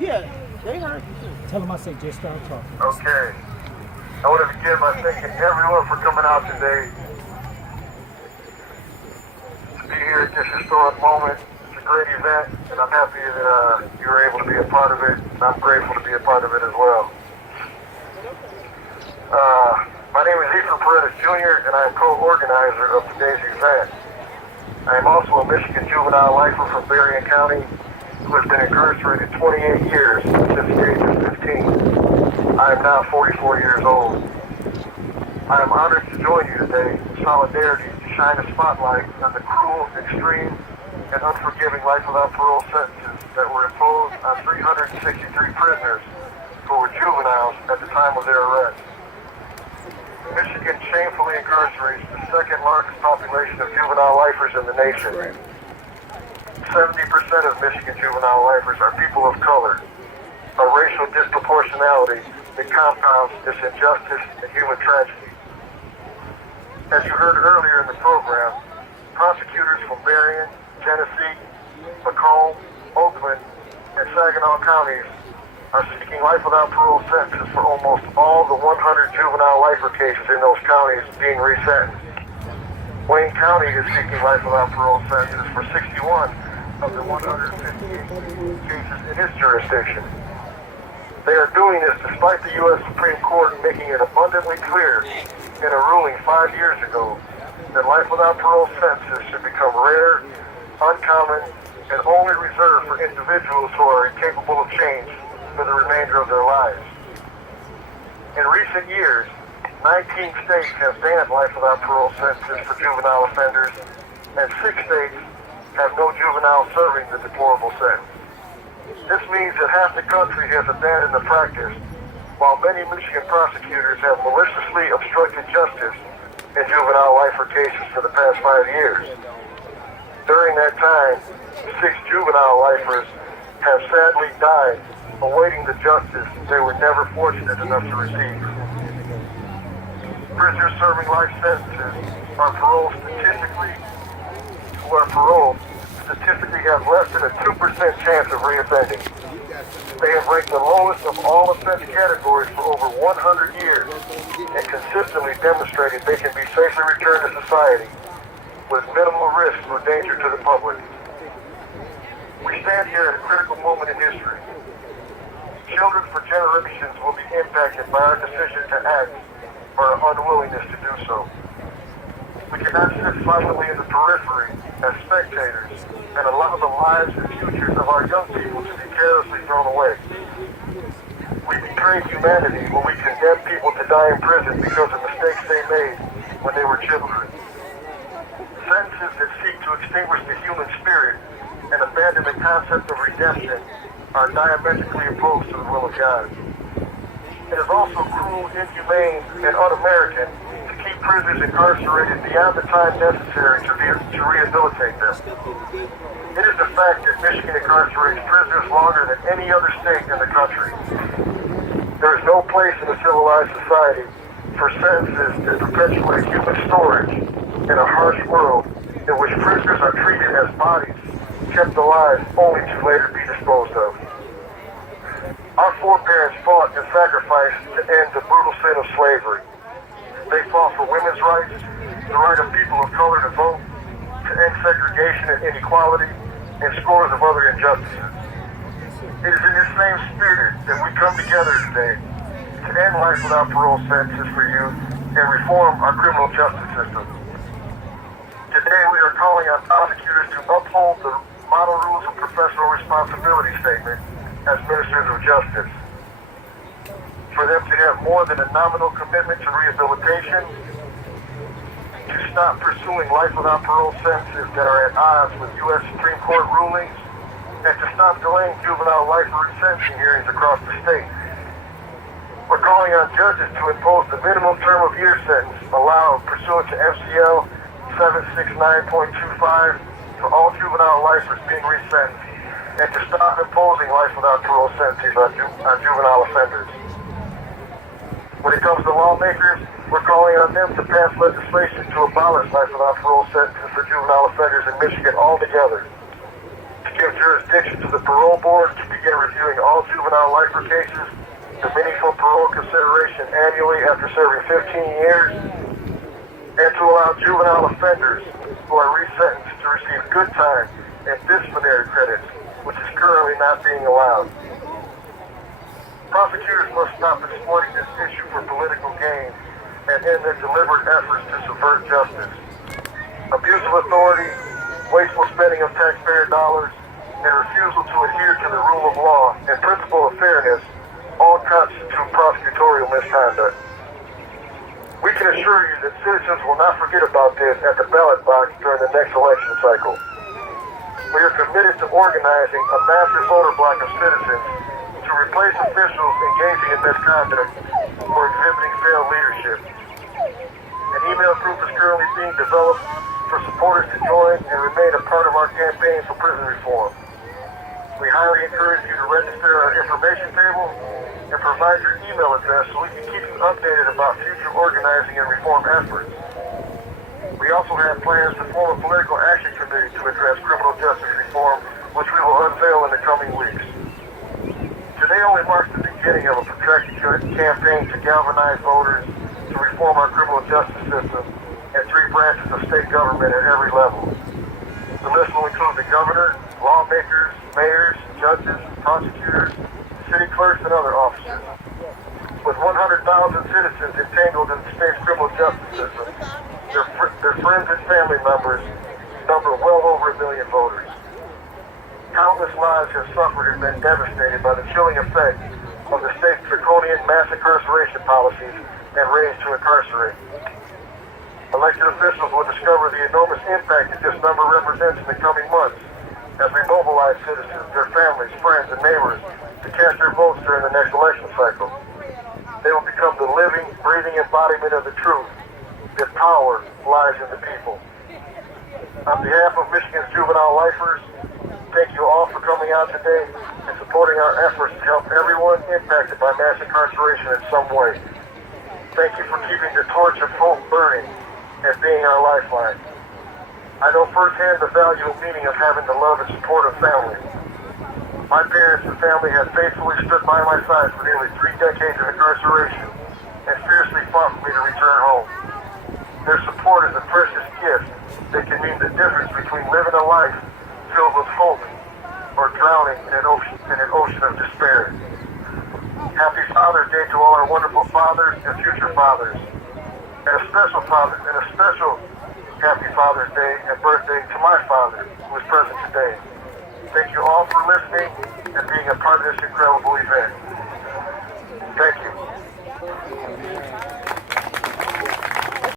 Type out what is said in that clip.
Yeah, they heard you too. Tell them I say just start talking. Okay. I want to begin by thanking everyone for coming out today to be here at this historic moment. It's a great event, and I'm happy that you were able to be a part of it, and I'm grateful to be a part of it as well. My name is Efren Paredes Jr., and I am co-organizer of today's event. I am also a Michigan juvenile lifer from Berrien County who has been incarcerated 28 years since the age of 15. I am now 44 years old. I am honored to join you today in solidarity to shine a spotlight on the cruel, extreme, and unforgiving life without parole sentences that were imposed on 363 prisoners who were juveniles at the time of their arrest. Michigan shamefully incarcerates the second largest population of juvenile lifers in the nation. 70% of Michigan juvenile lifers are people of color, a racial disproportionality that compounds this injustice and human tragedy. As you heard earlier in the program, prosecutors from Berrien, Tennessee, Macomb, Oakland, and Saginaw counties are seeking life without parole sentences for almost all the 100 juvenile lifer cases in those counties being resentenced. Wayne County is seeking life without parole sentences for 61 of the 158 cases in its jurisdiction. They are doing this despite the U.S. Supreme Court making it abundantly clear in a ruling 5 years ago that life without parole sentences should become rare, uncommon, and only reserved for individuals who are incapable of change for the remainder of their lives. In recent years, 19 states have banned life without parole sentences for juvenile offenders, and 6 states have no juvenile serving the deplorable sentence. This means that half the country has abandoned the practice, while many Michigan prosecutors have maliciously obstructed justice in juvenile lifer cases for the past 5 years. During that time, 6 juvenile lifers have sadly died awaiting the justice they were never fortunate enough to receive. Prisoners serving life sentences are paroled statistically have less than a 2% chance of reoffending. They have ranked the lowest of all offense categories for over 100 years and consistently demonstrated they can be safely returned to society with minimal risk or danger to the public. We stand here at a critical moment in history. Children for generations will be impacted by our decision to act or our unwillingness to do so. We cannot sit silently in the periphery as spectators and allow the lives and futures of our young people to be carelessly thrown away. We betray humanity when we condemn people to die in prison because of mistakes they made when they were children. Sentences that seek to extinguish the human spirit and abandon the concept of redemption are diametrically opposed to the will of God. It is also cruel, inhumane, and un-American to keep prisoners incarcerated beyond the time necessary to rehabilitate them. It is the fact that Michigan incarcerates prisoners longer than any other state in the country. There is no place in a civilized society for sentences that perpetuate human storage in a harsh world in which prisoners are treated as bodies kept alive only to later be disposed of. Our foreparents fought and sacrificed to end the brutal sin of slavery. They fought for women's rights, the right of people of color to vote, to end segregation and inequality, and scores of other injustices. It is in this same spirit that we come together today to end life without parole sentences for youth and reform our criminal justice system. Today we are calling on prosecutors to uphold the Model Rules of Professional Responsibility statement as ministers of justice. For them to have more than a nominal commitment to rehabilitation, to stop pursuing life without parole sentences that are at odds with U.S. Supreme Court rulings, and to stop delaying juvenile life sentencing hearings across the state. We're calling on judges to impose the minimum term of year sentence allowed pursuant to FCL 769.25 for all juvenile lifers being resentenced, and to stop imposing life without parole sentences on juvenile offenders. When it comes to lawmakers, we're calling on them to pass legislation to abolish life without parole sentences for juvenile offenders in Michigan altogether, to give jurisdiction to the parole board to begin reviewing all juvenile lifer cases, the meaningful parole consideration annually after serving 15 years, and to allow juvenile offenders who are resentenced to receive good time and disciplinary credits, which is currently not being allowed. Prosecutors must stop exploiting this issue for political gain and end their deliberate efforts to subvert justice. Abuse of authority, wasteful spending of taxpayer dollars, and refusal to adhere to the rule of law and principle of fairness all constitute prosecutorial misconduct. We can assure you that citizens will not forget about this at the ballot box during the next election cycle. We are committed to organizing a massive voter bloc of citizens to replace officials engaging in misconduct or exhibiting failed leadership. An email group is currently being developed for supporters to join and remain a part of our campaign for prison reform. We highly encourage you to register our information table and provide your email address so we can keep you updated about future organizing and reform efforts. We also have plans to form a political action committee to address criminal justice reform, which we will unveil in the coming weeks. Today only marks the beginning of a protracted campaign to galvanize voters to reform our criminal justice system and 3 branches of state government at every level. The list will include the governor, lawmakers, mayors, judges, prosecutors, city clerks, and other officers. With 100,000 citizens entangled in the state's criminal justice system, their friends and family members number well over 1 million voters. Countless lives have suffered and been devastated by the chilling effect of the state's draconian mass incarceration policies and raids to incarcerate. Elected officials will discover the enormous impact that this number represents in the coming months as we mobilize citizens, their families, friends, and neighbors to cast their votes during the next election cycle. They will become the living, breathing embodiment of the truth that power lies in the people. On behalf of Michigan's juvenile lifers, thank you all for coming out today and supporting our efforts to help everyone impacted by mass incarceration in some way. Thank you for keeping the torch of hope burning and being our lifeline. I know firsthand the value and meaning of having the love and support of family. My parents and family have faithfully stood by my side for nearly 3 decades of incarceration and fiercely fought for me to return home. Their support is a precious gift that can mean the difference between living a life filled with hope or drowning in an ocean of despair. Happy Father's Day to all our wonderful fathers and future fathers. And a special happy Father's Day and birthday to my father, who is present today. Thank you all for listening and being a part of this incredible event. Thank you.